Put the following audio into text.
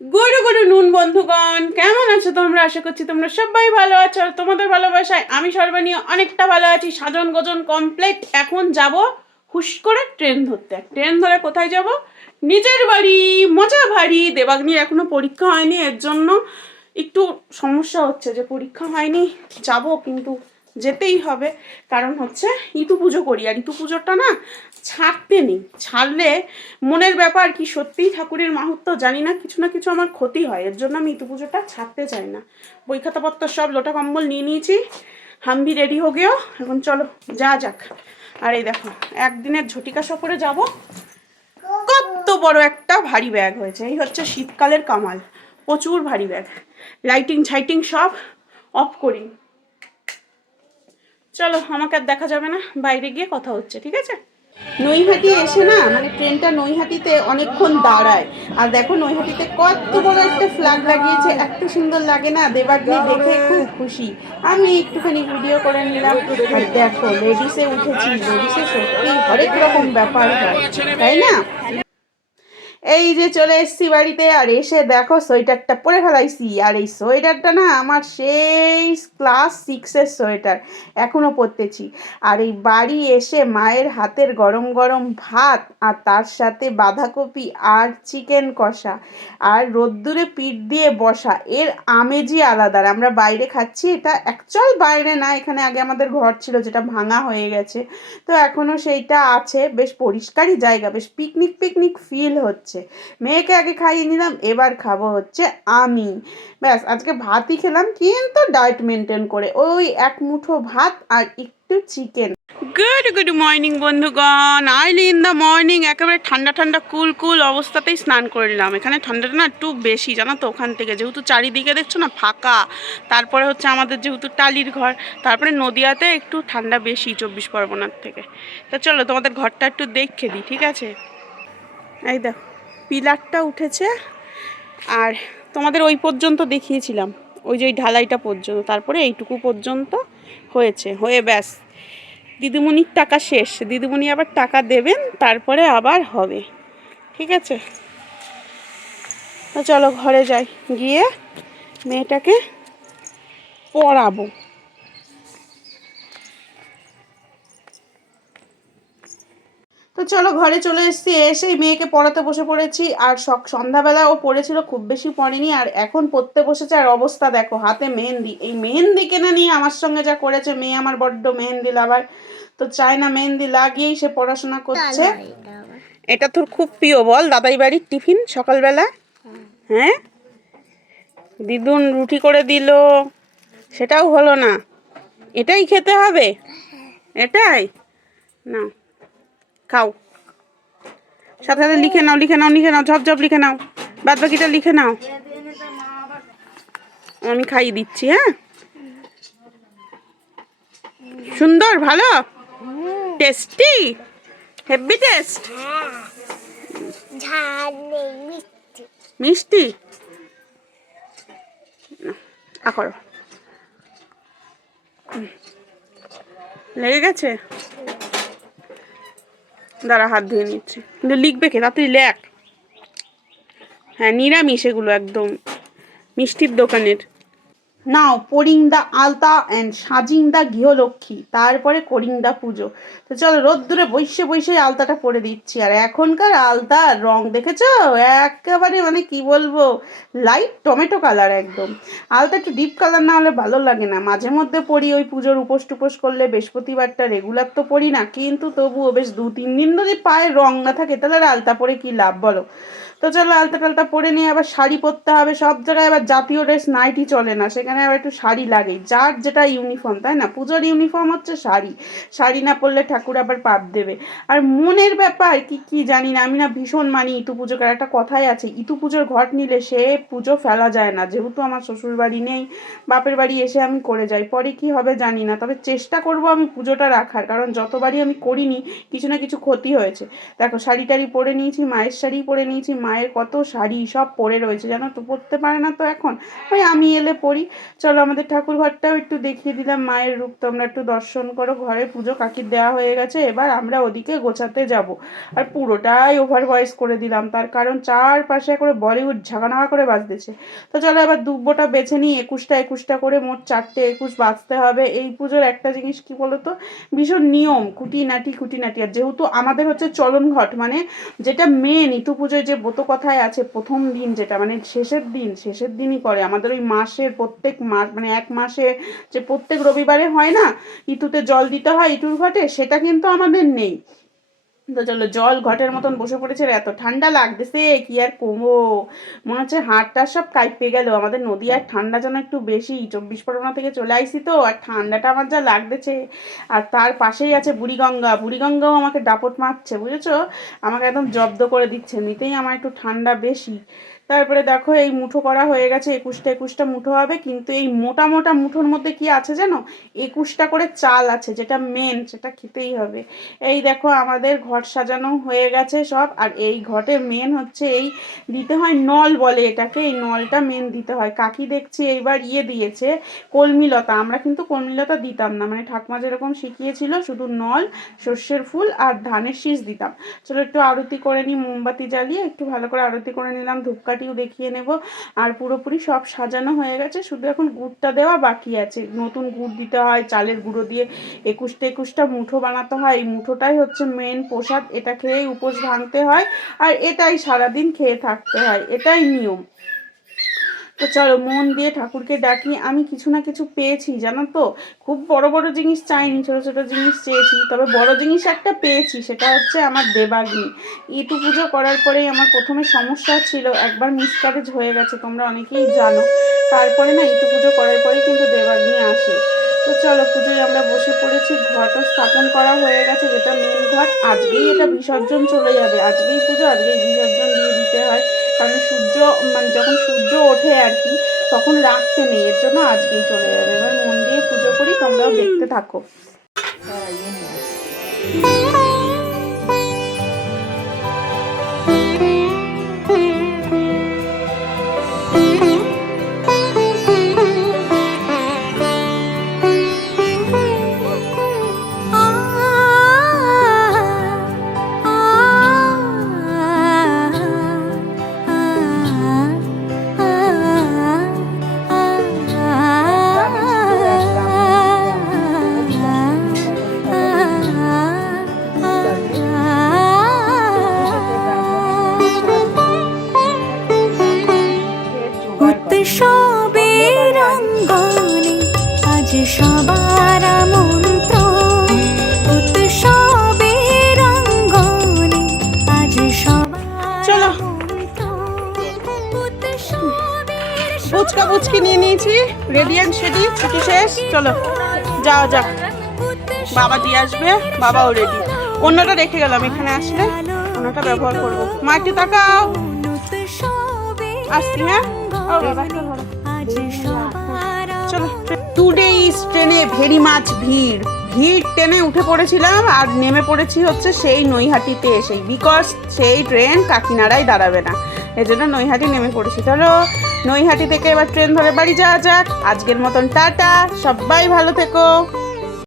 গুরু গুরু নুন বন্ধুগণ, কেমন আছো তোমরা? আশা করছি তোমরা সবাই ভালো আছো। আর তোমাদের ভালোবাসায় আমি সর্বানীয় অনেকটা ভালো আছি। সাজন গোজন কমপ্লিট। এখন যাব হুশ করে ট্রেন ধরতে। ট্রেন ধরে কোথায় যাব? নিজের বাড়ি। মজা ভারী। দেবাগ্নির এখনো পরীক্ষা হয়নি, এর জন্য একটু সমস্যা হচ্ছে যে পরীক্ষা হয়নি, যাব কিন্তু যেতেই হবে। কারণ হচ্ছে ইতু পুজো করি, আর ইতু পুজোটা না ছাড়তে নেই। ছাড়লে মনের ব্যাপার কি, সত্যিই ঠাকুরের মাহাত্ম্য জানি না, কিছু না কিছু আমার ক্ষতি হয়। এর জন্য আমি ইতু পুজোটা ছাড়তে চাই না। বই খাতাপত্র সব লোটা কম্বল নিয়ে নিয়েছি। হাম ভি রেডি হো গেও, এখন চলো যা যাক। আর এই দেখো, একদিনের ঝটিকা সফরে যাব। কত বড় একটা ভারী ব্যাগ হয়েছে। এই হচ্ছে শীতকালের কামাল, প্রচুর ভারী ব্যাগ। লাইটিং ছাইটিং সব অফ করি। চলো, আমাকে আর দেখা যাবে না, বাইরে গিয়ে কথা হচ্ছে, ঠিক আছে? নৈহাটি এসে না, মানে ট্রেনটা নৈহাটিতে অনেকক্ষণ দাঁড়ায়। আর দেখো নৈহাটিতে কত বড় একটা ফ্ল্যাগ লাগিয়েছে, এত সুন্দর লাগে না? দেবাগ্নি দেখে খুব খুশি। আমি একটুখানি ভিডিও করে নিলাম। আর দেখো লেডিসে উঠেছি, লেডিসে সত্যি হরেক রকম ব্যাপার হয়, তাই না? এই যে চলে এসেছি বাড়িতে, আর এসে দেখো সোয়েটারটা পরে ফেলাইছি। আর এই সোয়েটারটা না আমার সেই ক্লাস 6-এর সোয়েটার, এখনো পরতেছি। আর এই বাড়ি এসে মায়ের হাতের গরম গরম ভাত, আর তার সাথে বাঁধাকপি আর চিকেন কষা, আর রোদ্দুরে পিঠ দিয়ে বসা, এর আমেজই আলাদা। আমরা বাইরে খাচ্ছি, এটা অ্যাকচুয়াল বাইরে না, এখানে আগে আমাদের ঘর ছিল যেটা ভাঙা হয়ে গেছে। তো এখনো সেইটা আছে, বেশ পরিষ্কারই জায়গা, বেশ পিকনিক পিকনিক ফিল হচ্ছে। মেয়েকে আগে খাইয়ে নিলাম, এবার খাবো হচ্ছে আমি। ব্যাস, আজকে ভাতই খেলাম, কিন্তু ডায়েট মেনটেন করে, ওই এক মুঠো ভাত আর একটু চিকেন। গুড গুড মর্নিং বন্ধুগণ, আর্লি ইন দ্য মর্নিং, একেবারে ঠান্ডা ঠান্ডা কুল কুল অবস্থাতেই স্নান করে নিলাম। এখানে ঠান্ডাটা না একটু বেশি, জানো তো? ওখান থেকে যেহেতু চারিদিকে দেখছো না ফাঁকা, তারপরে হচ্ছে আমাদের যেহেতু টালির ঘর, তারপরে নদিয়াতে একটু ঠান্ডা বেশি 24 পরগনার থেকে। তো চলো তোমাদের ঘরটা একটু দেখে দিই, ঠিক আছে? এই দেখো পিলারটা উঠেছে, আর তোমাদের ওই পর্যন্ত দেখিয়েছিলাম, ওই যে ওই ঢালাইটা পর্যন্ত, তারপরে এইটুকু পর্যন্ত হয়েছে। হয়ে ব্যাস দিদিমণির টাকা শেষ, দিদিমণি আবার টাকা দেবেন, তারপরে আবার হবে, ঠিক আছে? তো চলো ঘরে যাই, গিয়ে মেয়েটাকে পড়াবো। তো চলো ঘরে চলে এসেছি, এসেই মেয়েকে পড়াতে বসে পড়েছি। আর সন্ধ্যাবেলা ও পড়েছিল, খুব বেশি পড়েনি, আর এখন পড়তে বসেছে। আর অবস্থা দেখো, হাতে মেহেন্দি, এই মেহেন্দি কেনা নিয়ে আমার সঙ্গে যা করেছে। মেয়ে আমার বড্ড মেহেন্দি লাভার, তো চায় না মেহেন্দি লাগিয়েই সে পড়াশোনা করছে। এটা তোর খুব প্রিয় বল? দাদাই বাড়ির টিফিন সকালবেলা, হ্যাঁ? দিদুন রুটি করে দিল, সেটাও হলো না, এটাই খেতে হবে? এটাই না, খাও। সাথে সাথে লিখে নাও, লিখে নাও, লিখে নাও, ঝপঝপ লিখে নাও, বাদ বাকিটা লিখে নাও। আমি খাইয়ে দিচ্ছি, হ্যাঁ? সুন্দর, ভালো, টেস্টি, হেভি টেস্ট। মিষ্টি করো, লেগে গেছে? দাঁড়া, হাত ধুয়ে নিচ্ছি। কিন্তু লিখবে কে? তাড়াতাড়ি লেখ। হ্যাঁ, নিরামিষ এগুলো, একদম মিষ্টির দোকানের। নাও পড়িং দা আলতা অ্যান্ড সাজিং দা গৃহলক্ষ্মী, তারপরে করিং দা পুজো। তো চলো রোদ্দুরে বসে বসে আলতাটা পরে দিচ্ছি। আর এখনকার আলতার রং দেখেছো? একেবারে মানে কি বলবো, লাইট টমেটো কালার একদম। আলতা একটু ডিপ কালার না হলে ভালো লাগে না। মাঝে মধ্যে পরি ওই পুজোর উপোস টুপোস করলে, বৃহস্পতিবারটা রেগুলার তো পরি না, কিন্তু তবুও বেশ 2-3 দিন যদি পায়ে রং না থাকে, তাহলে আর আলতা পরে কি লাভ বলো? তো চলো আলতা টালতা পরে নিয়ে আবার শাড়ি পরতে হবে। সব জায়গায় আবার জাতীয় ড্রেস নাইটি চলে না, সেখানে আবার একটু শাড়ি লাগে। যার যেটা ইউনিফর্ম, তাই না? পুজোর ইউনিফর্ম হচ্ছে শাড়ি, শাড়ি না পরলে ঠাকুর আবার পাপ দেবে। আর মনের ব্যাপার কি কি জানি না, আমি না ভীষণ মানি ইতু পুজোকে। একটা কথাই আছে, ইতু পুজোর ঘট নিলে সে পুজো ফেলা যায় না। যেহেতু আমার শ্বশুর বাড়ি নেই, বাপের বাড়ি এসে আমি করে যাই, পরে কি হবে জানি না, তবে চেষ্টা করব আমি পুজোটা রাখার। কারণ যতবারই আমি করিনি, কিছু না কিছু ক্ষতি হয়েছে। দেখো শাড়ি টাড়ি পরে নিয়েছি, মায়ের শাড়ি পরে নিয়েছি, মা মায়ের কত শাড়ি সব পরে রয়েছে, জানো তো, পরতে পারে না তো এখন, ওই আমি এলে পরি। চলো আমাদের ঠাকুর ঘরটাও একটু দেখিয়ে দিলাম, মায়ের রূপ তোমরা একটু দর্শন করো। ঘরে পুজো কাকির দেওয়া হয়ে গেছে, এবার আমরা ওদিকে গোছাতে যাব। আর পুরোটাই ওভার ভয়েস করে দিলাম, তার কারণ চারপাশে করে বলিউড ঝাঁকানাকা করে বাজতেছে। তো চলো এবার দুব্বোটা বেছে নিই, 21টা করে মোট 4টে 21 বাজতে হবে। এই পুজোর একটা জিনিস কি বলতো, ভীষণ নিয়ম, খুঁটিনাটি। আর যেহেতু আমাদের হচ্ছে চলন ঘট, মানে যেটা মেন ইতু পুজোয় যে ব্রত কথায় আছে, প্রথম দিন যেটা মানে শেষের দিনই করে আমাদের ওই মাসের প্রত্যেক মাস, মানে এক মাসে যে প্রত্যেক রবিবারে হয় না ইতুতে জল দিতে হয় ইতুর ঘটে, সেটা কিন্তু আমাদের নেই। তো চলো জল ঘটের মতন বসে পড়েছে, এত ঠান্ডা লাগতেছে কি আর কমবো, মনে হচ্ছে হাড়টা সব কাঁপে গেল। আমাদের নদীয়ার ঠান্ডা যেন একটু বেশি, 24 পরগনা থেকে চলে আইসি তো, আর ঠান্ডাটা আমার যা লাগতেছে। আর তার পাশেই আছে বুড়িগঙ্গাও আমাকে দাপট মারছে, বুঝেছো, আমাকে একদম জব্দ করে দিচ্ছে, নিতেই আমার একটু ঠান্ডা বেশি। তারপরে দেখো এই মুঠো করা হয়ে গেছে, 21টা মুঠো হবে, কিন্তু এই মোটা মুঠোর মধ্যে কি আছে জানো, 21টা করে চাল আছে, যেটা মেন, সেটা খেতেই হবে। এই দেখো আমাদের ঘট সাজানো হয়ে গেছে সব। আর এই ঘটে মেন হচ্ছে এই দিতে হয় নল বলে এটাকে, এই নলটা মেন দিতে হয়। কাকি দেখছি এইবার দিয়েছে কলমিলতা, আমরা কিন্তু কলমিলতা দিতাম না, মানে ঠাকুমা যেরকম শিখিয়েছিল শুধু নল, সর্ষের ফুল আর ধানের শীষ দিতাম। চলো একটু আরতি করে নিই, মোমবাতি জ্বালিয়ে একটু ভালো করে আরতি করে নিলাম, ধূপকাঠিও দেখিয়ে নেব। আর পুরোপুরি সব সাজানো হয়ে গেছে, শুধু এখন গুড়টা দেওয়া বাকি আছে। নতুন গুড় দিতে হয়, চালের গুঁড়ো দিয়ে 21টা মুঠো বানাতে হয়। এই মুঠোটাই হচ্ছে মেন প্রসাদ, এটা খেয়েই উপোস ভাঙতে হয়, আর এটাই সারাদিন খেয়ে থাকতে হয়, এটাই নিয়ম। তো চলো মন দিয়ে ঠাকুরকে ডাকি। আমি কিছু না কিছু পেয়েছি জানো তো, খুব বড় জিনিস চাইনি, ছোট জিনিস চেয়েছি, তবে বড় জিনিস একটা পেয়েছি, সেটা হচ্ছে আমার দেবাগ্নি। ইটু পুজো করার পরেই আমার প্রথমে সমস্যা ছিল, একবার মিসক্যারেজ হয়ে গেছে, তোমরা অনেকেই জানো। তারপরে না ইটু পুজো করার পরেই কিন্তু দেবাগ্নি আসে। তো চলো পুজোয় আমরা বসে পড়েছি, ঘটও স্থাপন করা হয়ে গেছে, যেটা মেন ঘট। আজকেই এটা বিসর্জন চলে যাবে, আজকেই পুজো, আজকেই বিসর্জন দিয়ে দিতে হয়, কারণ সূর্য মানে যখন সূর্য ওঠে আর কি, তখন রাখতে নেই, এর জন্য আজকেই চলে যাবে। এবার মন দিয়ে পুজো করি, তোমরাও দেখতে থাকো। সবার আমন্ত্রণ উৎসবের অঙ্গনে, আজ চলো পুচকি নিয়ে নিয়েছি, রেডি অ্যান্ড শেডি, ছুটি শেষ, চলো যাওয়া যাক। বাবা দিয়ে আসবে, বাবাও রেডি। অন্যটা রেখে গেলাম, এখানে আসলে অন্যটা ব্যবহার করবো। মা একটু তাকাও, আসছি। হ্যাঁ চলো। টুডে ইজ ট্রেনে ভেরি মাচ ভিড় ট্রেনে উঠে পড়েছিলাম, আর নেমে পড়েছি হচ্ছে সেই নৈহাটিতে এসেই, বিকজ সেই ট্রেন কাকিনাড়ায় দাঁড়াবে না, এজন্য নৈহাটি নেমে পড়েছি। চলো নৈহাটি থেকে এবার ট্রেন ধরে বাড়ি যাওয়া যাক। আজকের মতন টাটা, সবাই ভালো থেকো।